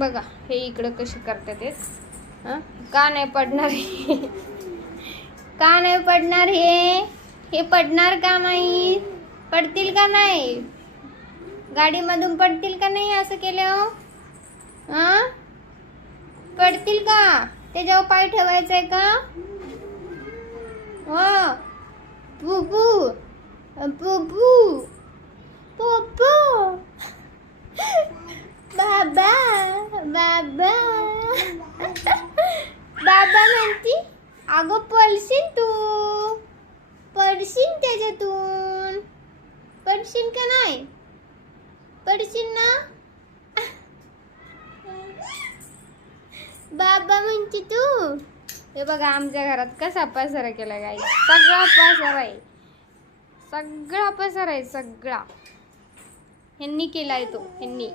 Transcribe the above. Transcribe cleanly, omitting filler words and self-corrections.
बघा हे इकडं कशी करतात हे. का नाही पडणार हे? का नाही पडणार हे पडणार का नाही? पडतील का नाही? गाडीमधून पडतील का नाही असं केलं? पडतील का? त्याच्यावर पाय ठेवायचंय का? हो. पुपू पुपू पुपू बाबा बाबा बाबा म्हणती अगं पडशील तू, पडशील त्याच्यातून, पडशील का नाही? पडशील ना? बाबा म्हणती तू. हे बघा आमच्या घरात कसा पसारा केला गाई, सगळा पसारा आहे, सगळा पसारा आहे, सगळा ह्यांनी केलाय तो, ह्यांनी.